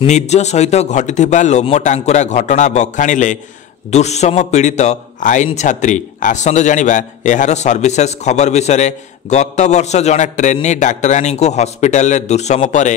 निज सहित घटिथिबा लोम टांकुरा घटना बखाणिले दुर्सम पीड़ित आईन छात्री। आसंद जानिबा एहार सर्विसेस खबर विषय। गत वर्ष जड़े ट्रेनी डाक्तराणी को हॉस्पिटल रे दुर्सम पर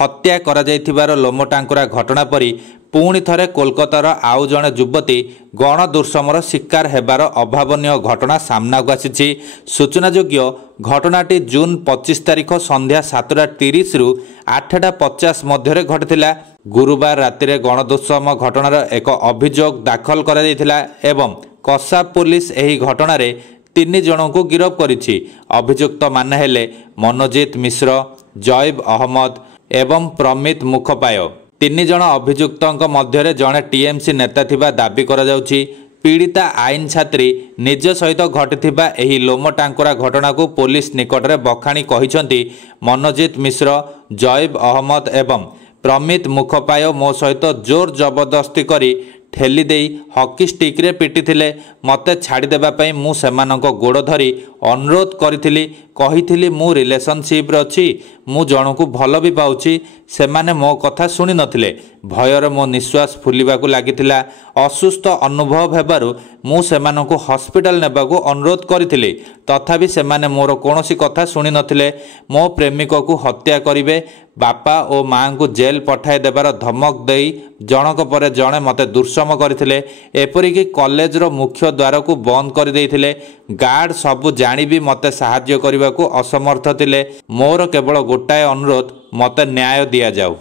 हत्या करा जायथिबार लोम टांकुरा घटना परी पुणी थरे कोलकातार आउ जड़े युवती गण दुर्समर शिकार हेबार अभावनीय घटना सामना को आसी। सूचनायोग्य घटनाटी जून 25 तारिख संध्या 7:30 रु 8:50 मध्य घटिथिला। गुरुवार राति गणदुष्कर्म घटनार एक अभियोग दाखल करा जायथिला एवं कसा पुलिस एही घटना 3 जन को गिरफ करिछि। अभियुक्त माने हेले मनोजित मिश्र, जैब अहमद एवं प्रमित मुखपाय। 3 जन अभियुक्तों मध्य जड़े टीएमसी नेता थिबा दाबी करा जाउछि। पीड़िता आईन छात्री निज सहित घटिथिबा एही लोम टांकुरा घटना को पुलिस निकट में बखाणी कहिसंती मनोजित मिश्र, जैब अहमद एवं प्रमित मुखपाय मो सहित जोर जबरदस्ती करी ठेली देई हॉकी स्टिक रे पिटी थिले। मते छाड़ी देबा पई मु सेमानंको गोड़ धरी अनुरोध करिथिली, कहिथिली मु रिलेशनशिप रे अछि, मु जणको भल भी पाउछि। सेमाने मो कथा सुनि नथिले। भयर मो निश्वास फुलिबाकू लागिथिला। असुस्थ अनुभव हेबारु मु सेमानंको हॉस्पिटल नेबाकू अनुरोध करिथिली, तथापि सेमाने मोर कोनोसी कथा सुनि नथिले। मो प्रेमिक को हत्या करिवे, बापा और माँ को जेल पठाई देबार धमक देई जनक पर जणे मते दुर्सम करथिले। एपरिकी कॉलेज रो मुख्य द्वार को बंद कर देइथिले। गार्ड सबु जानी भी मते सहाय्य करने को असमर्थ थिले। मोर केवल गोटाए अनुरोध, मते न्याय दिया जाऊ।